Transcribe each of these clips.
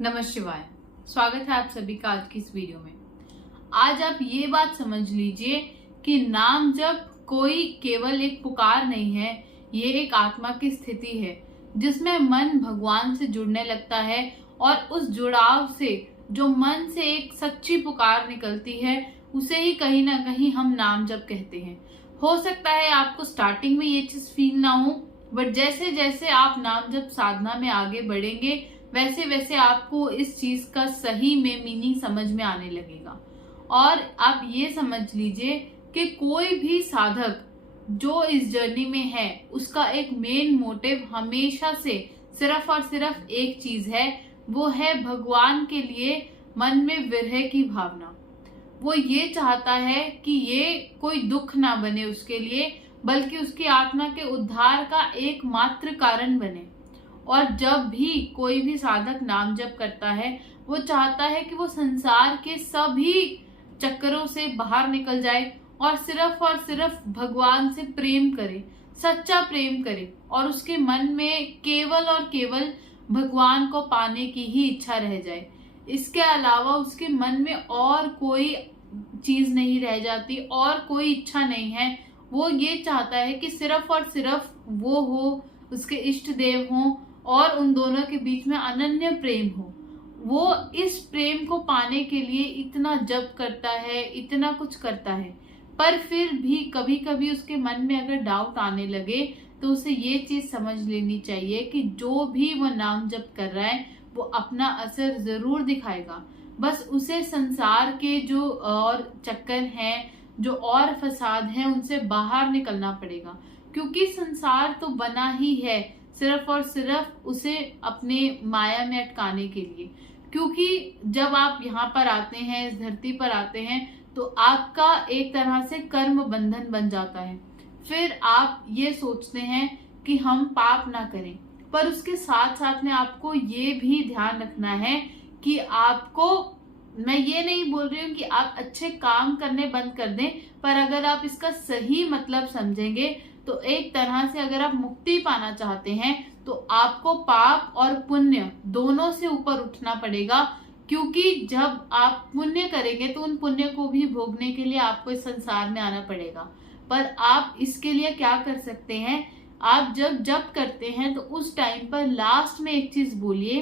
नमः शिवाय। स्वागत है आप सभी का आज की इस वीडियो में। आज आप ये बात समझ लीजिए कि नाम जप कोई केवल एक पुकार नहीं है, ये एक आत्मा की स्थिति है जिसमें मन भगवान से जुड़ने लगता है और उस जुड़ाव से जो मन से एक सच्ची पुकार निकलती है उसे ही कहीं ना कहीं हम नाम जप कहते हैं। हो सकता है आपको स्टार्टिंग में ये चीज फील ना हो, बट जैसे जैसे आप नाम जप साधना में आगे बढ़ेंगे वैसे वैसे आपको इस चीज का सही में मीनिंग समझ में आने लगेगा। और आप ये समझ लीजिए कि कोई भी साधक जो इस जर्नी में है उसका एक मेन मोटिव हमेशा से सिर्फ और सिर्फ एक चीज है, वो है भगवान के लिए मन में विरह की भावना। वो ये चाहता है कि ये कोई दुख ना बने उसके लिए, बल्कि उसकी आत्मा के उद्धार का एकमात्र कारण बने। और जब भी कोई भी साधक नाम जप करता है वो चाहता है कि वो संसार के सभी चक्करों से बाहर निकल जाए और सिर्फ भगवान से प्रेम करे, सच्चा प्रेम करे और उसके मन में केवल और केवल भगवान को पाने की ही इच्छा रह जाए। इसके अलावा उसके मन में और कोई चीज नहीं रह जाती और कोई इच्छा नहीं है। वो ये चाहता है कि सिर्फ और सिर्फ वो हो, उसके इष्ट देव हो और उन दोनों के बीच में अनन्य प्रेम हो। वो इस प्रेम को पाने के लिए इतना जप करता है, इतना कुछ करता है, पर फिर भी कभी कभी उसके मन में अगर डाउट आने लगे तो उसे ये चीज समझ लेनी चाहिए कि जो भी वो नाम जप कर रहा है वो अपना असर जरूर दिखाएगा। बस उसे संसार के जो और चक्कर हैं, जो और फसाद हैं, उनसे बाहर निकलना पड़ेगा, क्योंकि संसार तो बना ही है सिर्फ और सिर्फ उसे अपने माया में अटकाने के लिए। क्योंकि जब आप यहाँ पर आते हैं, इस धरती पर आते हैं, तो आपका एक तरह से कर्म बंधन बन जाता है। फिर आप ये सोचते हैं कि हम पाप ना करें, पर उसके साथ साथ में आपको ये भी ध्यान रखना है कि आपको, मैं ये नहीं बोल रही हूँ कि आप अच्छे काम करने बंद कर दें, पर अगर आप इसका सही मतलब समझेंगे तो एक तरह से अगर आप मुक्ति पाना चाहते हैं तो आपको पाप और पुण्य दोनों से ऊपर उठना पड़ेगा। क्योंकि जब आप पुण्य करेंगे तो उन पुण्य को भी भोगने के लिए आपको इस संसार में आना पड़ेगा। पर आप इसके लिए क्या कर सकते हैं, आप जब जप करते हैं तो उस टाइम पर लास्ट में एक चीज बोलिए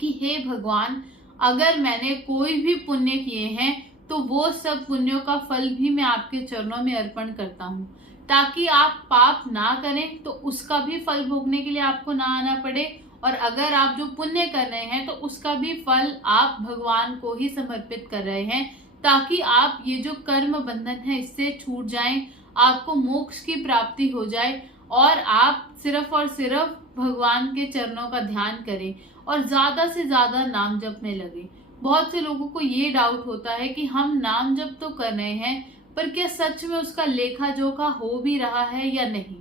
कि हे भगवान, अगर मैंने कोई भी पुण्य किए हैं तो वो सब पुण्यों का फल भी मैं आपके चरणों में अर्पण करता हूँ, ताकि आप पाप ना करें तो उसका भी फल भोगने के लिए आपको ना आना पड़े। और अगर आप जो पुण्य कर रहे हैं तो उसका भी फल आप भगवान को ही समर्पित कर रहे हैं, ताकि आप ये जो कर्म बंधन है इससे छूट जाएं, आपको मोक्ष की प्राप्ति हो जाए और आप सिर्फ और सिर्फ भगवान के चरणों का ध्यान करें और ज्यादा से ज्यादा नाम जप में लगे। बहुत से लोगों को ये डाउट होता है कि हम नाम जप तो कर रहे हैं, पर क्या सच में उसका लेखा जोखा हो भी रहा है या नहीं,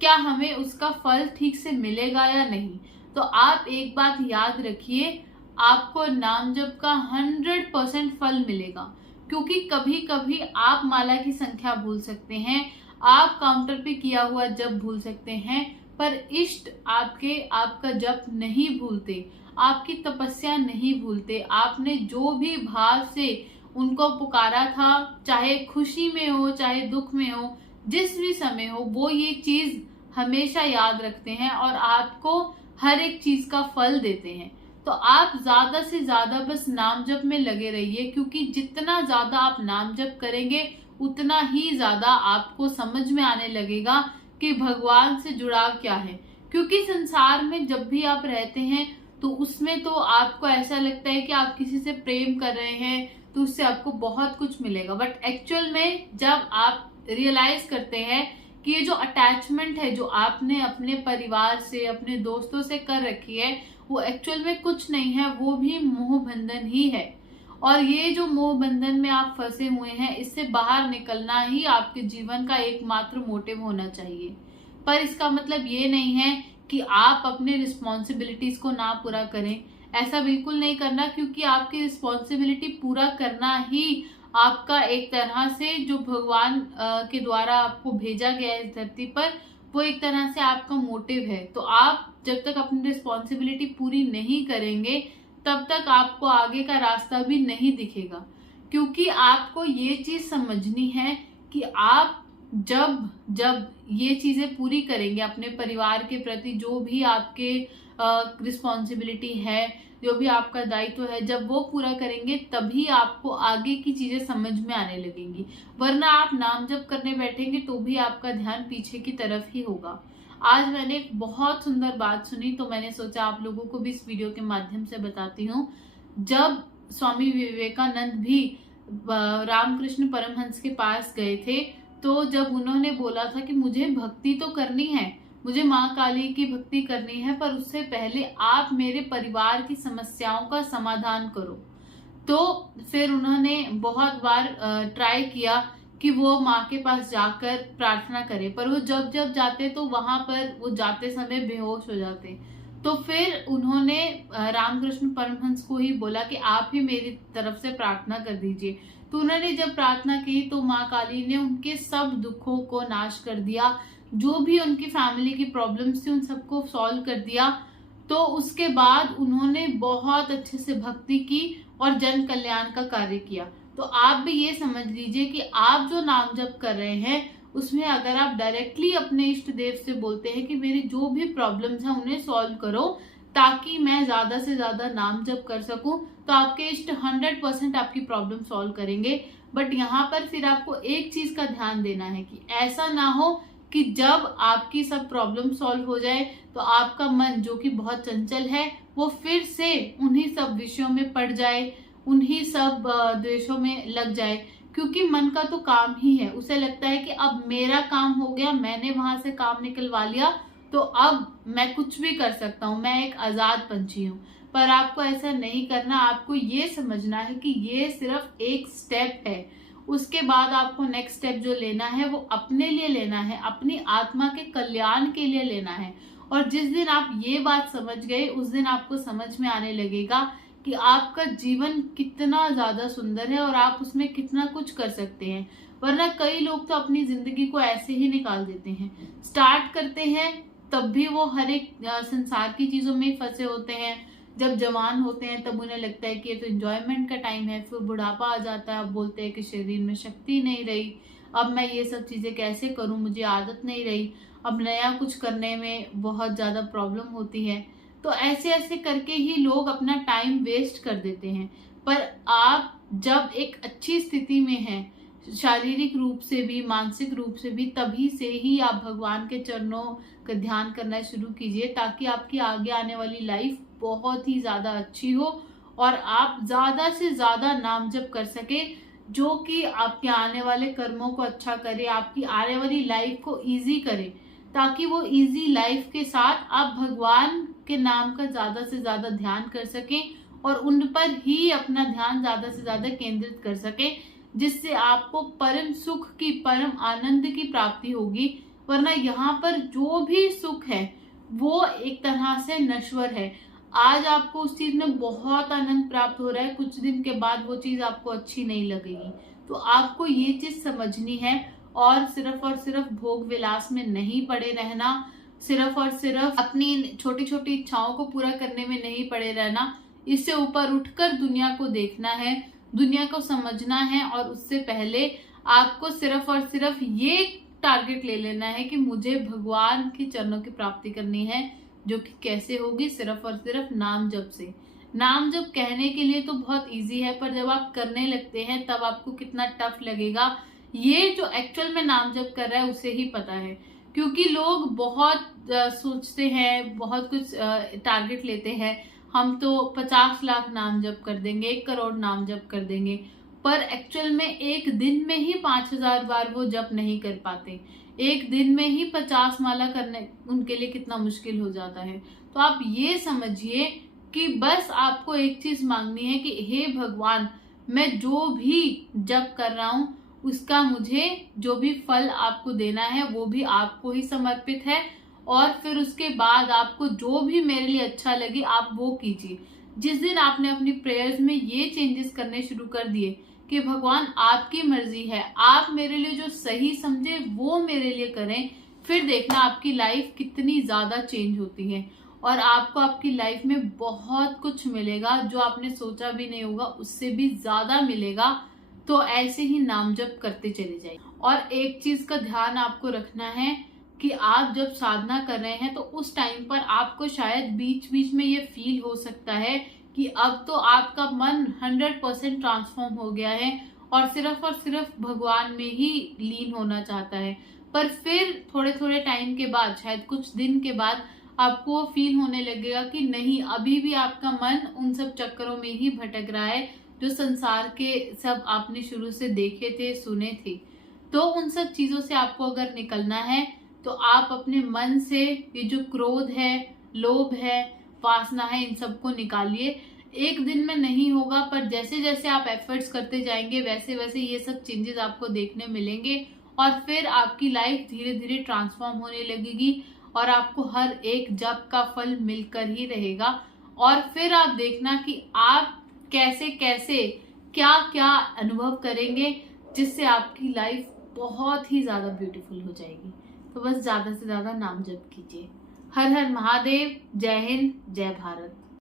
क्या हमें उसका फल ठीक से मिलेगा या नहीं। तो आप एक बात याद रखिए, आपको नाम जप का 100% फल मिलेगा। क्योंकि कभी कभी आप माला की संख्या भूल सकते हैं, आप काउंटर पे किया हुआ जप भूल सकते हैं, पर इष्ट आपका जप नहीं भूलते, आपकी तपस्या नहीं भूलते। आपने जो भी भाव से उनको पुकारा था, चाहे खुशी में हो चाहे दुख में हो, जिस भी समय हो, वो ये चीज हमेशा याद रखते हैं और आपको हर एक चीज का फल देते हैं। तो आप ज्यादा से ज्यादा बस नाम जप में लगे रहिए, क्योंकि जितना ज्यादा आप नाम जप करेंगे उतना ही ज्यादा आपको समझ में आने लगेगा कि भगवान से जुड़ाव क्या है। क्योंकि संसार में जब भी आप रहते हैं तो उसमें तो आपको ऐसा लगता है कि आप किसी से प्रेम कर रहे हैं तो उससे आपको बहुत कुछ मिलेगा, बट एक्चुअल में जब आप रियलाइज करते हैं कि ये जो अटैचमेंट है जो आपने अपने परिवार से, अपने दोस्तों से कर रखी है, वो एक्चुअल में कुछ नहीं है, वो भी मोह बंधन ही है। और ये जो मोह बंधन में आप फंसे हुए हैं, इससे बाहर निकलना ही आपके जीवन का एकमात्र मोटिव होना चाहिए। पर इसका मतलब ये नहीं है कि आप अपने रिस्पॉन्सिबिलिटीज को ना पूरा करें, ऐसा बिल्कुल नहीं करना। क्योंकि आपकी रिस्पॉन्सिबिलिटी पूरा करना ही आपका एक तरह से जो भगवान के द्वारा आपको भेजा गया है इस धरती पर, वो एक तरह से आपका मोटिव है। तो आप जब तक अपनी रिस्पॉन्सिबिलिटी पूरी नहीं करेंगे तब तक आपको आगे का रास्ता भी नहीं दिखेगा। क्योंकि आपको ये चीज समझनी है कि आप जब जब ये चीजें पूरी करेंगे, अपने परिवार के प्रति जो भी आपके रिस्पॉन्सिबिलिटी है, जो भी आपका दायित्व है, जब वो पूरा करेंगे तभी आपको आगे की चीजें समझ में आने लगेंगी। वरना आप नाम जप करने बैठेंगे तो भी आपका ध्यान पीछे की तरफ ही होगा। आज मैंने एक बहुत सुंदर बात सुनी, तो मैंने सोचा आप लोगों को भी इस वीडियो के माध्यम से बताती हूँ। जब स्वामी विवेकानंद भी रामकृष्ण परमहंस के पास गए थे, तो जब उन्होंने बोला था कि मुझे भक्ति तो करनी है, मुझे माँ काली की भक्ति करनी है, पर उससे पहले आप मेरे परिवार की समस्याओं का समाधान करो। तो फिर उन्होंने बहुत बार ट्राई किया कि वो माँ के पास जाकर प्रार्थना करे, पर वो जब जब जाते तो वहां पर वो जाते समय बेहोश हो जाते। तो फिर उन्होंने रामकृष्ण परमहंस को ही बोला कि आप ही मेरी तरफ से प्रार्थना कर दीजिए। तो उन्होंने जब प्रार्थना की तो माँ काली ने उनके सब दुखों को नाश कर दिया, जो भी उनकी फैमिली की प्रॉब्लम्स थी उन सबको सॉल्व कर दिया। तो उसके बाद उन्होंने बहुत अच्छे से भक्ति की और जन कल्याण का कार्य किया। तो आप भी ये समझ लीजिए कि आप जो नाम जप कर रहे हैं उसमें अगर आप डायरेक्टली अपने इष्ट देव से बोलते हैं कि मेरी जो भी प्रॉब्लम्स हैं उन्हें सॉल्व करो ताकि मैं ज्यादा से ज्यादा नाम जप कर सकूं, तो आपके इष्ट 100% आपकी प्रॉब्लम सॉल्व करेंगे। बट यहाँ पर फिर आपको एक चीज का ध्यान देना है कि ऐसा ना हो कि जब आपकी सब प्रॉब्लम सॉल्व हो जाए तो आपका मन जो कि बहुत चंचल है वो फिर से उन्हीं सब विषयों में पड़ जाए, उन्हीं सब द्वेषों में लग जाए। क्योंकि मन का तो काम ही है, उसे लगता है कि अब मेरा काम हो गया, मैंने वहां से काम निकलवा लिया, तो अब मैं कुछ भी कर सकता हूँ, मैं एक आजाद पंछी हूँ। पर आपको ऐसा नहीं करना। आपको ये समझना है कि ये सिर्फ एक स्टेप है। उसके बाद आपको नेक्स्ट स्टेप जो लेना है वो अपने लिए लेना है, अपनी आत्मा के कल्याण के लिए लेना है। और जिस दिन आप ये बात समझ गए उस दिन आपको समझ में आने लगेगा कि आपका जीवन कितना ज्यादा सुंदर है और आप उसमें कितना कुछ कर सकते हैं। वरना कई लोग तो अपनी जिंदगी को ऐसे ही निकाल देते हैं, स्टार्ट करते हैं तब भी वो हर एक संसार की चीजों में फंसे होते हैं। जब जवान होते हैं तब उन्हें लगता है कि ये तो एंजॉयमेंट का टाइम है, फिर बुढ़ापा आ जाता है, अब बोलते हैं कि शरीर में शक्ति नहीं रही, अब मैं ये सब चीजें कैसे करूं, मुझे आदत नहीं रही, अब नया कुछ करने में बहुत ज्यादा प्रॉब्लम होती है। तो ऐसे ऐसे करके ही लोग अपना टाइम वेस्ट कर देते हैं। पर आप जब एक अच्छी स्थिति में हैं, शारीरिक रूप से भी मानसिक रूप से भी, तभी से ही आप भगवान के चरणों का ध्यान करना शुरू कीजिए ताकि आपकी आगे आने वाली लाइफ बहुत ही ज्यादा अच्छी हो और आप ज्यादा से ज्यादा नाम जप कर सके, जो कि आपके आने वाले कर्मों को अच्छा करे, आपकी आने वाली लाइफ को इजी करे, ताकि वो इजी लाइफ के साथ आप भगवान के नाम का ज्यादा से ज्यादा ध्यान कर सकें और उन पर ही अपना ध्यान ज्यादा से ज्यादा केंद्रित कर सके, जिससे आपको परम सुख की, परम आनंद की प्राप्ति होगी। वरना यहाँ पर जो भी सुख है वो एक तरह से नश्वर है। आज आपको उस चीज में बहुत आनंद प्राप्त हो रहा है, कुछ दिन के बाद वो चीज आपको अच्छी नहीं लगेगी। तो आपको ये चीज समझनी है और सिर्फ भोग विलास में नहीं पड़े रहना, सिर्फ और सिर्फ अपनी छोटी छोटी इच्छाओं को पूरा करने में नहीं पड़े रहना। इससे ऊपर उठकर दुनिया को देखना है, दुनिया को समझना है और उससे पहले आपको सिर्फ और सिर्फ ये टारगेट ले लेना है कि मुझे भगवान के चरणों की प्राप्ति करनी है, जो कि कैसे होगी, सिर्फ और सिर्फ नाम जप से। नाम जप कहने के लिए तो बहुत इजी है, पर जब आप करने लगते हैं तब आपको कितना टफ लगेगा ये जो एक्चुअल में नाम जप कर रहा है उसे ही पता है। क्योंकि लोग बहुत सोचते हैं, बहुत कुछ टारगेट लेते हैं, हम तो 50 लाख नाम जप कर देंगे, 1 करोड़ नाम जप कर देंगे, पर एक्चुअल में एक दिन में ही 5000 बार वो जप नहीं कर पाते। एक दिन में ही 50 माला करने उनके लिए कितना मुश्किल हो जाता है। तो आप ये समझिए कि बस आपको एक चीज मांगनी है कि हे भगवान, मैं जो भी जप कर रहा हूँ उसका मुझे जो भी फल आपको देना है वो भी आपको ही समर्पित है, और फिर उसके बाद आपको जो भी मेरे लिए अच्छा लगे आप वो कीजिए। जिस दिन आपने अपनी प्रेयर्स में ये चेंजेस करने शुरू कर दिए कि भगवान आपकी मर्जी है, आप मेरे लिए जो सही समझे वो मेरे लिए करें, फिर देखना आपकी लाइफ कितनी ज्यादा चेंज होती है। और आपको आपकी लाइफ में बहुत कुछ मिलेगा, जो आपने सोचा भी नहीं होगा उससे भी ज्यादा मिलेगा। तो ऐसे ही नाम जप करते चले जाइए। और एक चीज का ध्यान आपको रखना है कि आप जब साधना कर रहे हैं तो उस टाइम पर आपको शायद बीच बीच में ये फील हो सकता है कि अब तो आपका मन 100% ट्रांसफॉर्म हो गया है और सिर्फ भगवान में ही लीन होना चाहता है। पर फिर थोड़े थोड़े टाइम के बाद, शायद कुछ दिन के बाद, आपको फील होने लगेगा कि नहीं, अभी भी आपका मन उन सब चक्करों में ही भटक रहा है जो संसार के सब आपने शुरू से देखे थे, सुने थे। तो उन सब चीजों से आपको अगर निकलना है तो आप अपने मन से ये जो क्रोध है, लोभ है, वासना है, इन सबको निकालिए। एक दिन में नहीं होगा, पर जैसे जैसे आप एफर्ट्स करते जाएंगे वैसे वैसे ये सब चेंजेस आपको देखने मिलेंगे और फिर आपकी लाइफ धीरे धीरे ट्रांसफॉर्म होने लगेगी और आपको हर एक जप का फल मिलकर ही रहेगा। और फिर आप देखना कि आप कैसे कैसे क्या क्या अनुभव करेंगे, जिससे आपकी लाइफ बहुत ही ज्यादा ब्यूटीफुल हो जाएगी। तो बस ज्यादा से ज्यादा नाम जप कीजिए। हर हर महादेव। जय हिंद, जय भारत।